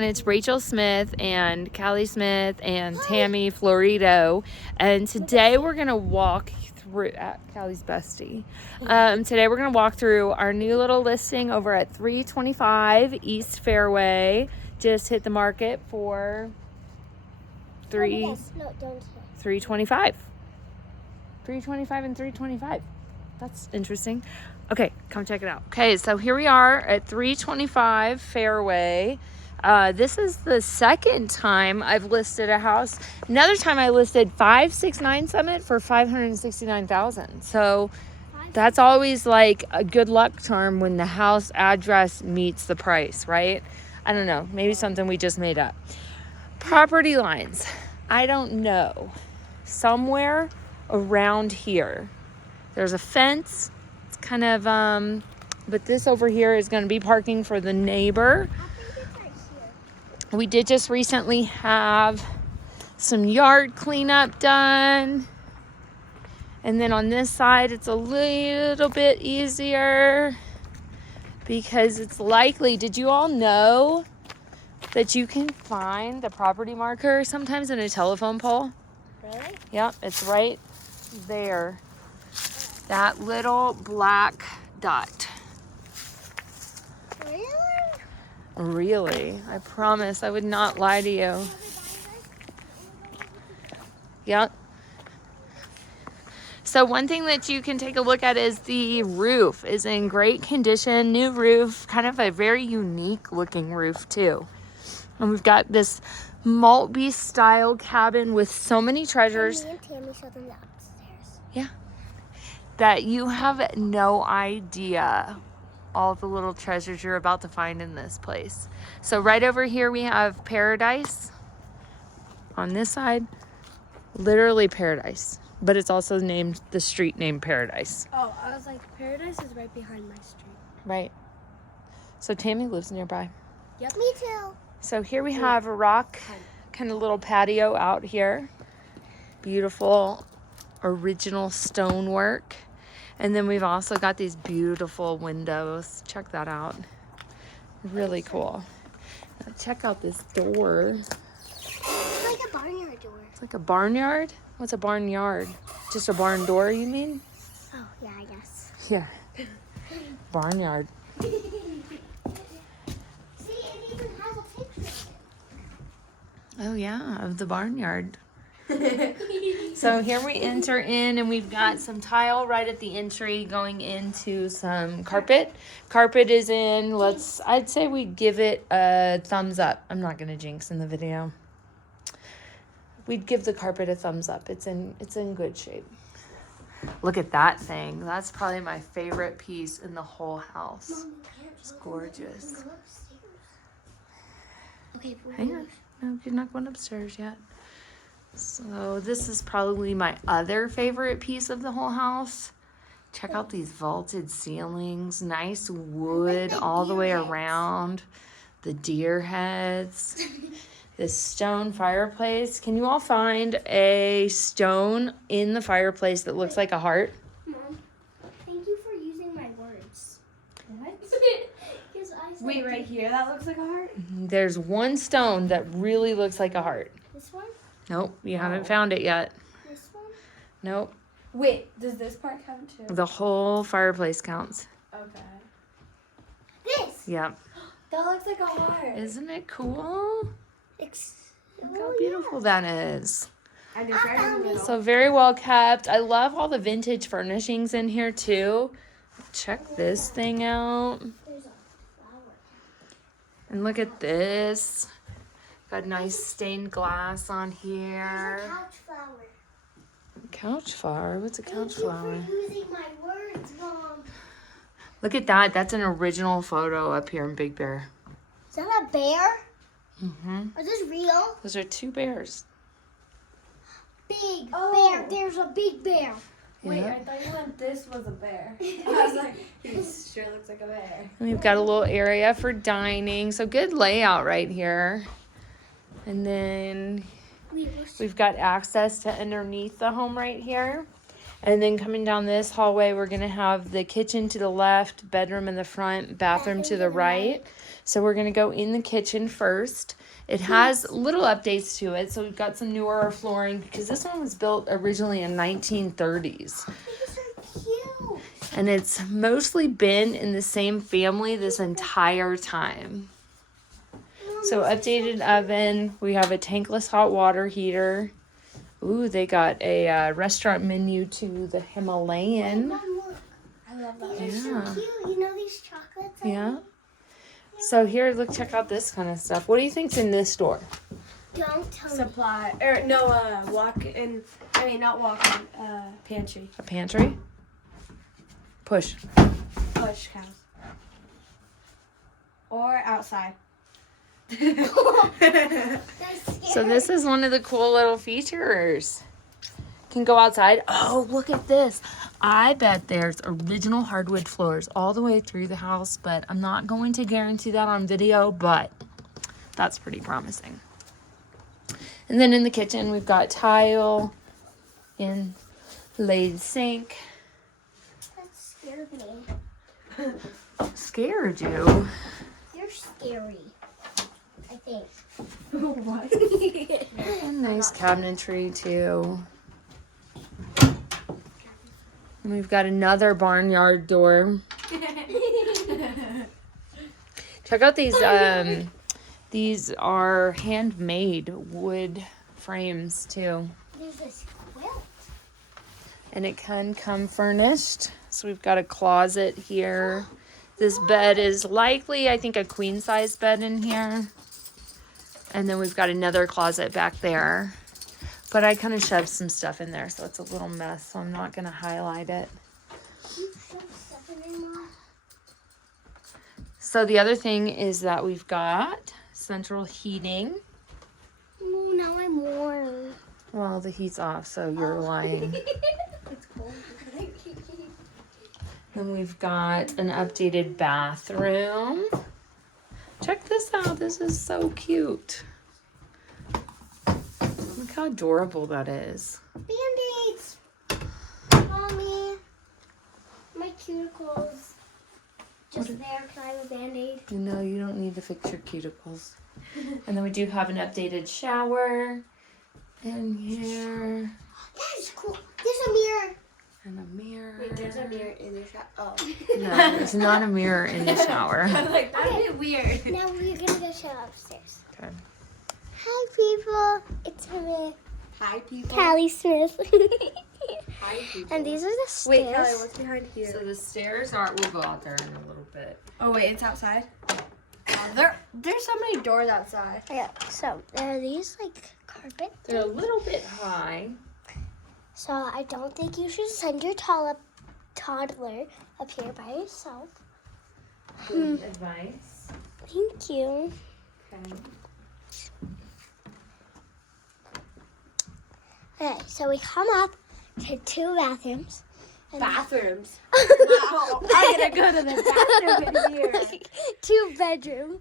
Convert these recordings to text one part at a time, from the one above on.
everyone. It's Rachel Smith and Callie Smith and Tammy Florido. And today we're going to walk through, Callie's bestie. Today we're going to walk through our new little listing over at 325 East Fairway. Just hit the market for 325. 325 and 325. That's interesting. Okay, come check it out. Okay, so here we are at 325 Fairway. This is the second time I've listed a house. Another time I listed 569 Summit for $569,000. So that's always like a good luck charm when the house address meets the price, right? I don't know, maybe something we just made up. Property lines, I don't know. Somewhere around here, there's a fence. It's kind of, but this over here is going to be parking for the neighbor. We did just recently have some yard cleanup done. And then on this side, it's a little bit easier because it's likely, did you all know that you can find the property marker sometimes in a telephone pole? Really? Yep, it's right there. That little black dot. Really? I promise I would not lie to you. Yep. So one thing that you can take a look at is the roof is in great condition. New roof, kind of a very unique looking roof too. And we've got this Maltby style cabin with so many treasures. Me and Tammy showed them upstairs. Yeah. That you have no idea all the little treasures you're about to find in this place. So right over here we have paradise. On this side, literally paradise. But it's also named, the street named Paradise. Oh, I was like, Paradise is right behind my street. Right. So Tammy lives nearby. Yep. Me too. So here we have a rock kind of little patio out here. Beautiful original stonework. And then we've also got these beautiful windows. Check that out. Really cool. Now check out this door. It's like a barnyard door. It's like a barnyard? What's a barnyard? Just a barn door, you mean? Oh, yeah, I guess. Yeah. Barnyard. See, it even has a picture. Oh yeah, of the barnyard. So here we enter in and we've got some tile right at the entry going into some carpet. Carpet is in, I'd say we'd give it a thumbs up. I'm not gonna jinx in the video. We'd give the carpet a thumbs up. It's in good shape. Look at that thing. That's probably my favorite piece in the whole house. Mom, It's gorgeous. Okay, Hang on. No, you're not going upstairs yet. So this is probably my other favorite piece of the whole house. Check out these vaulted ceilings. Nice wood all the way around. The deer heads. This stone fireplace. Can you all find a stone in the fireplace that looks like a heart? Mom, thank you for using my words. What? Wait, right here, that looks like a heart? There's one stone that really looks like a heart. This one? Nope, you haven't found it yet. This one? Nope. Wait, does this part count too? The whole fireplace counts. Okay. This? Yep. That looks like a heart. Isn't it cool? Look how Oh, beautiful that is. I just right in the middle. So very well kept. I love all the vintage furnishings in here too. Check this thing out. There's a flower. And look at this. Got nice stained glass on There's here. a couch flower. Couch flower? What's a couch Thank flower? you for using my words, Mom. Look at that. That's an original photo up here in Big Bear. Is that a bear? Mm-hmm. Is this real? Those are two bears. Big Oh. bear. There's a big bear. Wait, Yeah. I thought you meant this was a bear. I was like, he sure looks like a bear. And we've got a little area for dining. So good layout right here. And then we've got access to underneath the home right here. And then coming down this hallway, we're going to have the kitchen to the left, bedroom in the front, bathroom to the right. So we're going to go in the kitchen first. It has little updates to it. So we've got some newer flooring because this one was built originally in 1930s. These are cute. And it's mostly been in the same family this entire time. So updated oven. We have a tankless hot water heater. Ooh, they got a restaurant menu to the Himalayan. Mom, look. I love that. These are so cute. You know these chocolates? Yeah. So here, look, check out this kind of stuff. What do you think's in this door? Don't tell me. Supply or no walk-in. I mean not walk-in. Pantry. A pantry? Push. Push cows. Or outside. So this is one of the cool little features. Can go outside. Oh, look at this. I bet there's original hardwood floors all the way through the house, but I'm not going to guarantee that on video, but that's pretty promising. And then in the kitchen, we've got tile, inlaid sink. That scared me. Scared you? You're scary. I think. What? A nice cabinetry too. And we've got another barnyard door. Check out these. These are handmade wood frames too, There's this quilt. and it can come furnished. So we've got a closet here. This bed is likely, I think, a queen size bed in here. And then we've got another closet back there. But I kind of shoved some stuff in there, so it's a little mess, so I'm not going to highlight it. You shoved stuff in there, Mom? So the other thing is that we've got central heating. Oh, now I'm warm. Well, the heat's off, so you're lying. It's cold. Then we've got an updated bathroom. Check this out. This is so cute. Look how adorable that is. Band-Aids. Mommy. My cuticles. Just there. Can I have a Band-Aid? No, you don't need to fix your cuticles. And then we do have an updated shower in here. That is cool. There's a mirror. And a mirror. Wait, there's a mirror in the shop. Oh. No, there's not a mirror in the shower. I'm like, that'd be weird. Now we're going to go show upstairs. Okay. Hi, people. It's me, Hi, people. Callie Smith. Hi, people. And these are the stairs. Wait, Kelly, what's behind here? So the stairs are, we'll go out there in a little bit. Oh, wait, it's outside? There's so many doors outside. Yeah, so there are these like carpet They're a things. little bit high. So I don't think you should send your toddler up here by yourself. Good advice. Thank you. Okay. Okay, so we come up to two bathrooms. And Bathrooms. Wow. I'm gonna go to the bathroom in here. two bedroom.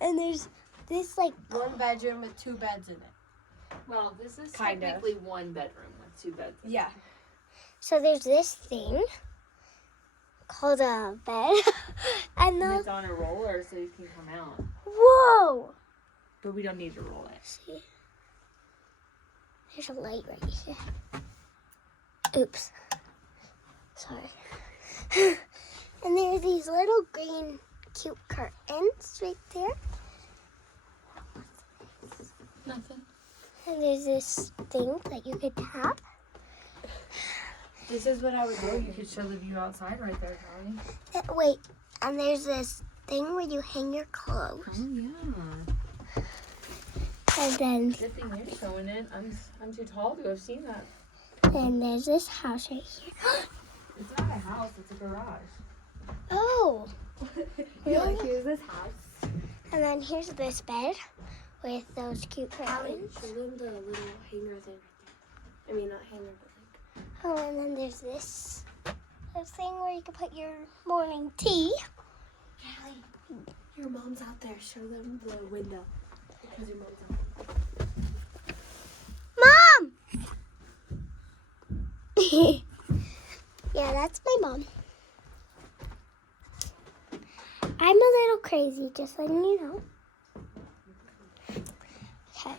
And there's this like One bedroom with two beds in it. Well, this is Kind of. technically one bedroom with two beds. Yeah. so there's this thing called a bed. And And the it's on a roller so you can come out. whoa! But we don't need to roll it. See? There's a light right here. Oops. Sorry. And there are these little green cute curtains right there. Nothing. And there's this thing that you could tap. This is what I would Oh, do. you could show the view outside right there, Charlie. Wait, and there's this thing where you hang your clothes. Oh, yeah. And then Good thing you're showing it. I'm too tall to have seen that. there's this house right here. It's not a house, it's a garage. Oh! You're like, here's this house. And then here's this bed with those cute curtains. Show them the little hanger thing. I mean, not hanger, but like. Oh, and then there's this thing where you can put your morning tea. Callie, your mom's out there. Show them the window. Because your mom's out there. Mom! Yeah, that's my mom. I'm a little crazy, just letting you know. Okay.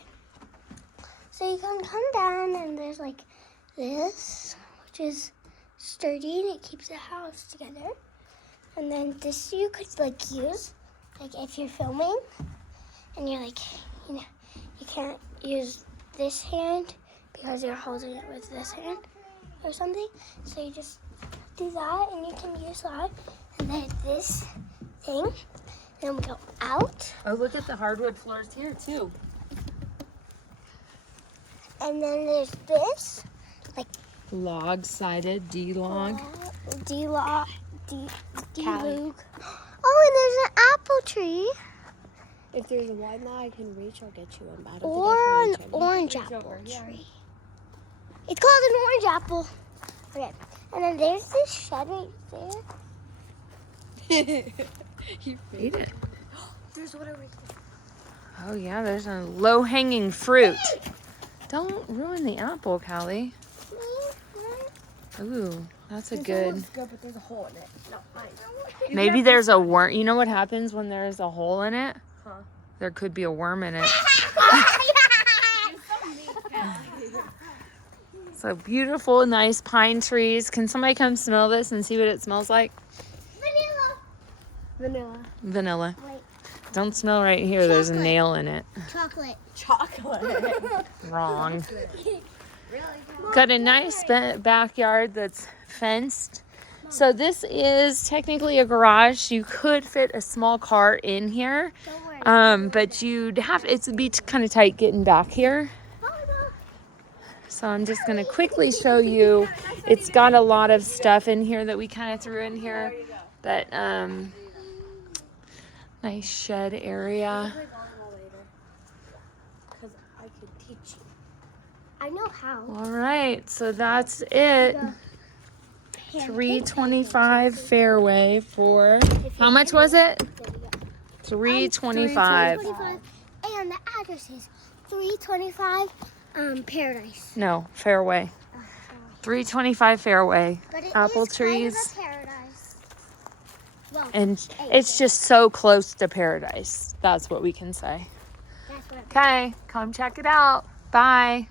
So you can come down and there's like this, which is sturdy and it keeps the house together. And then this you could like use, like if you're filming and you're like, you can't use this hand because you're holding it with this hand or something. So you just do that and you can use that. And then this thing, and we go out. Oh, look at the hardwood floors here too. And then there's this, like Log-sided, D-log. D-log, Callie. D-lug. Oh, and there's an apple tree. If there's a wide now I can reach, I'll get you one. Or an orange apple tree. It's called an orange apple. Okay, and then there's this shed right there. You Eat it. There's one over here. Oh yeah, there's a low-hanging fruit. Don't ruin the apple, Callie. Ooh, that's a good. One's good, but there's a hole in it. No, mine. Maybe there's a worm. You know what happens when there's a hole in it? Huh? There could be a worm in it. So beautiful, nice pine trees. Can somebody come smell this and see what it smells like? Vanilla. Vanilla. Wait. Don't smell right here. There's a Chocolate. nail in it. Chocolate. Chocolate. Wrong. Really? Got a nice backyard that's fenced. So this is technically a garage. You could fit a small car in here, Don't worry. but you'd have it'd be kind of tight getting back here. So I'm just gonna quickly show you. It's got a lot of stuff in here that we kind of threw in here, but nice shed area. Because I could teach you. I know how. All right, so that's it. 325 fairway for how much was it? 325. 325. And the address is 325 Paradise. No, fairway. 325 fairway. But it Apple is kind of trees. a paradise. Well, And it's just so close to paradise. That's what we can say. that's what Okay, come check it out. Bye.